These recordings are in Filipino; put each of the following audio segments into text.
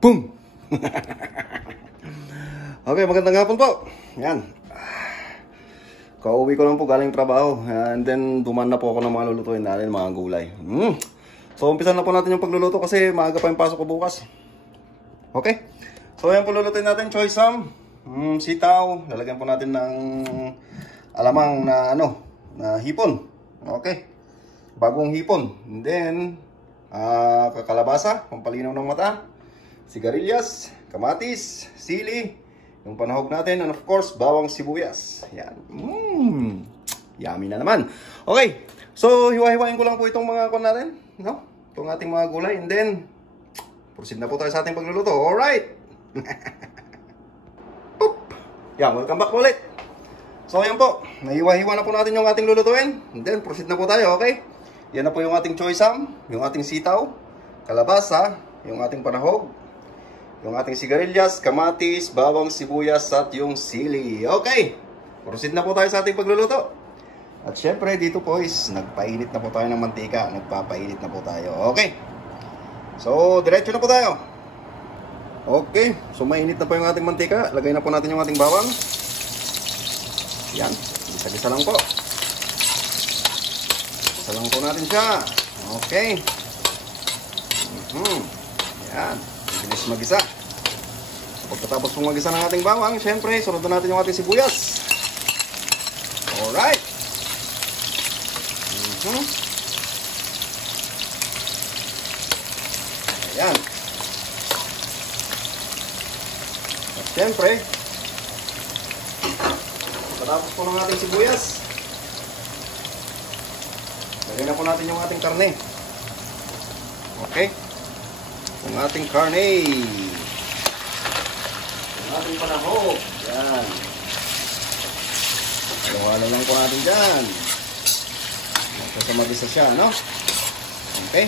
Boom! Okay, magandang hapon po. Yan. Kauwi ko lang po galing trabaho. And then, duman na po ako ng mga lulutuin natin, mga gulay. So, umpisan na po natin yung pagluluto kasi maaga pa yung pasok ko bukas. Okay? So, yan po lulutuin natin. Choy sam, sitaw. Lalagyan po natin ng alamang na na hipon. Okay? Bagong hipon. And then, kakalabasa, pampalinaw ng mata. Sigarilyas, kamatis, sili, yung panahog natin, and of course, bawang sibuyas. Yan. Yummy na naman. Okay. So, hiwa-hiwain ko lang po itong mga kon natin, no? Itong ating mga gulay. And then, proceed na po tayo sa ating pagluluto. Alright. Poop. Yan, welcome back ulit. So, ayan po. Nahiwa-hiwa na po natin yung ating lulutuin. And then, proceed na po tayo, okay? Yan na po yung ating choy sam, yung ating sitaw, kalabasa, yung ating panahog, yung ating sigarilyas, kamatis, bawang sibuyas, at yung sili. Okay, proceed na po tayo sa ating pagluluto. At syempre dito po is nagpainit na po tayo ng mantika. Nagpapainit na po tayo. Okay, so diretso na po tayo. Okay, so mainit na po yung ating mantika. Lagay na po natin yung ating bawang. Yan, gisa-gisa lang po. Gisa lang po natin siya. Okay. Yan, bilis magisa. Pagkatapos pong magisa ng ating bawang, syempre, sunod na natin yung ating sibuyas. Alright. Ayan. At syempre, pagkatapos po ng ating sibuyas, lagyan na po natin yung ating karne. Okay. Yung ating karne, yung ating panahog. Yan. Halo-halo lang po natin dyan. Sa mag-isa siya, no? Okay.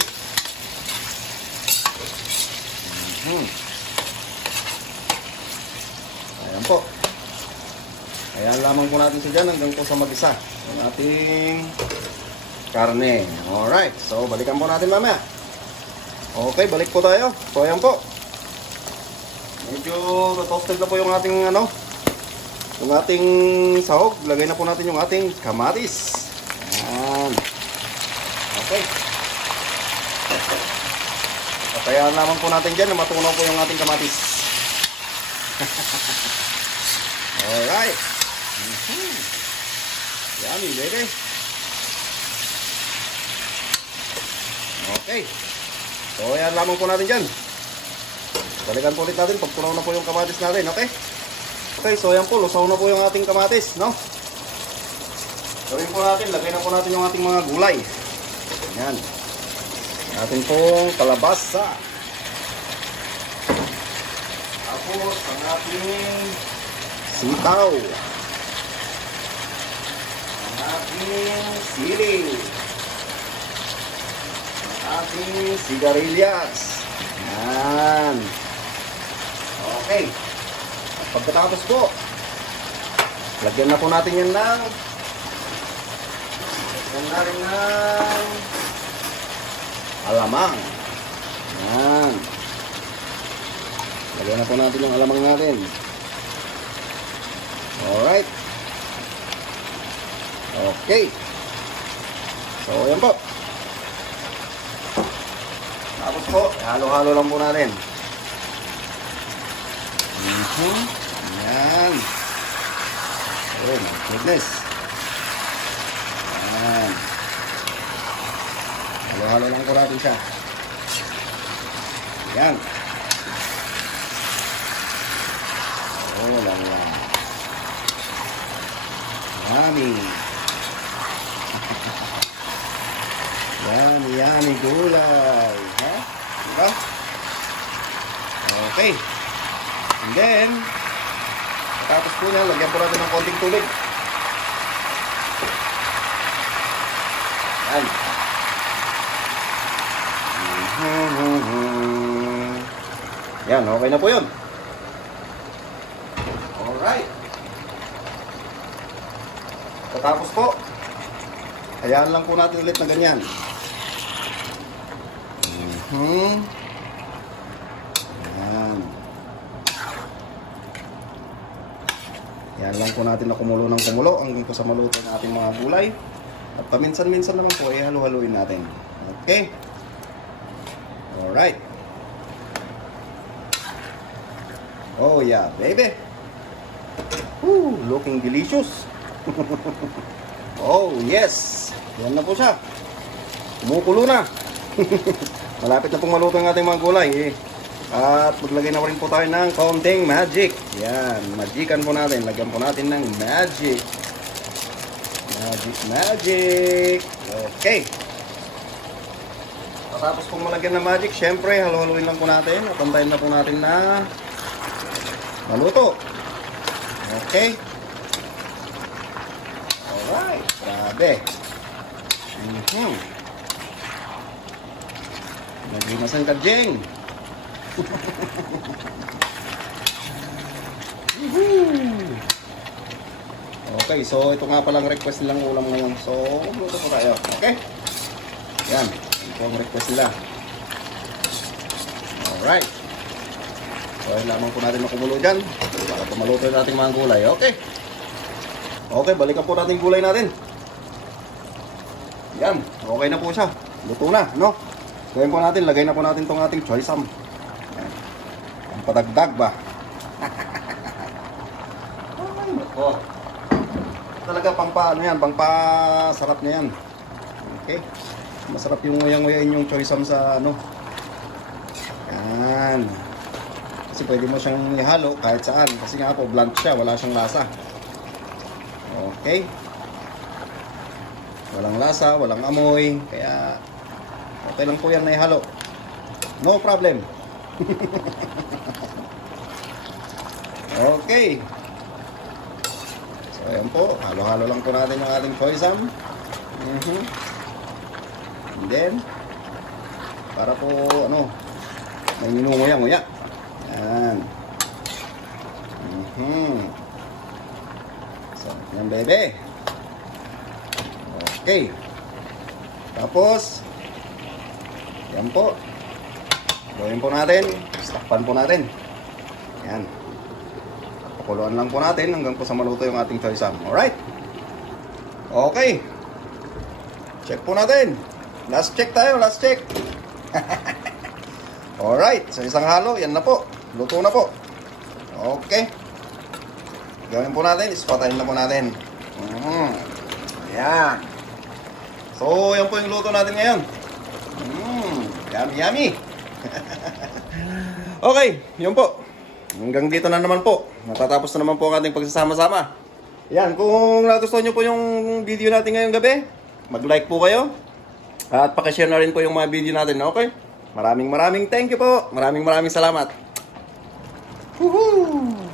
Ayan po. Ayan lamang po natin siya dyan hanggang po sa mag-isa yung ating karne. Alright. So, balikan po natin mamaya. Okay, balik po tayo. So, ayan po. Medyo toasted na po yung ating yung ating sahog. Lagay na po natin yung ating kamatis. Ayan. Okay. Patayaan naman po natin dyan na matunaw po yung ating kamatis. Alright. Yummy, baby. Okay. So, ayan lamang po natin dyan. Balikan po ulit natin pag tunaw na po yung kamatis natin, okay? Okay, so ayan po, lusaw na po yung ating kamatis, no? Gawin po natin, lagay na po natin yung ating mga gulay. Ayan. Ating pong kalabasa. Tapos, ang ating sitaw. Ang ating sili. Ating sigarilyas. Yan. Okay. Pagkatapos po, lagyan na po natin yan ng alamang. Yan. Lagyan na po natin yung alamang natin. Alright. Okay. So, yan po. Tapos po, halo-halo lang po natin. Ayan. Oh my goodness. Ayan. Halo-halo lang po natin siya. Ayan. Oh lang yan. Yummy. Yummy gulay. Ha? Diba? Okay. And then, tapos po niya, lagyan po natin ng konting tubig. Yan. Yan, okay na po yun. Alright. Tapos po, hayaan lang po natin ulit na ganyan. Yan. Yan lang po natin na kumulo ng kumulo hanggang po sa maluto ng ating mga gulay. At paminsan-minsan naman po ay halu-haluin natin. Okay? Alright. Oh yeah, baby. Woo, looking delicious. Oh yes. Yan na po siya. Kumukulo na. Malapit na pong maluto ang ating mga gulay eh. At maglagay na rin po tayo ng kaunting magic. Yan, magican po natin. Lagyan po natin ng magic. Magic. Okay. Tapos kung malagyan ng magic, syempre halu-haluin lang po natin. At antayin na po natin na maluto. Okay. Alright. Grabe. Naglimasan ka, Jeng. Okay, so ito nga palang request nilang ulam ngayon. So, magluto po tayo. Okay? Yan. Ito ang request nila. Alright. So, lamang po natin makumulo dyan para pumaluto yung ating mga gulay. Okay? Okay, balikan po natin yung gulay natin. Yan. Okay na po siya. Luto na, no? Gawin po natin, lagay na po natin itong ating choy sam. Ang padagdag ba? Ay, nako. Talaga pangpa, ano yan, pangpa-sarap na yan. Okay. Masarap yung nguyang-nguyain yung choy sam sa, ano. Yan. Kasi pwede mo siyang ihalo kahit saan. Kasi nga po, blunt siya, wala siyang lasa. Okay. Walang lasa, walang amoy. Kaya, okay lang po yan na ihalo. No problem. Okay. So, ayan po. Halo-halo lang po natin yung ating choy sam. And then, para po, ano, may ninunguya-nguya. Yan. So, yan, bebe. Okay. Tapos, yan po. Gawin po natin. Stakpan po natin. Yan. Pakuluan lang po natin hanggang po sa maluto yung ating choy sam. Alright. Okay. Check po natin. Last check tayo. Last check. Alright. So, isang halo. Yan na po. Luto na po. Okay. Gawin po natin. Ispatayin na po natin. Yan. So, yan po yung luto natin ngayon. Yummy, yummy. Okay, yun po. Hanggang dito na naman po. Natatapos na naman po ang ating pagsasama-sama. Yan, kung nagustuhan nyo po yung video natin ngayong gabi, mag-like po kayo. At pakishare na rin po yung mga video natin, okay? Maraming thank you po. Maraming salamat. Woohoo!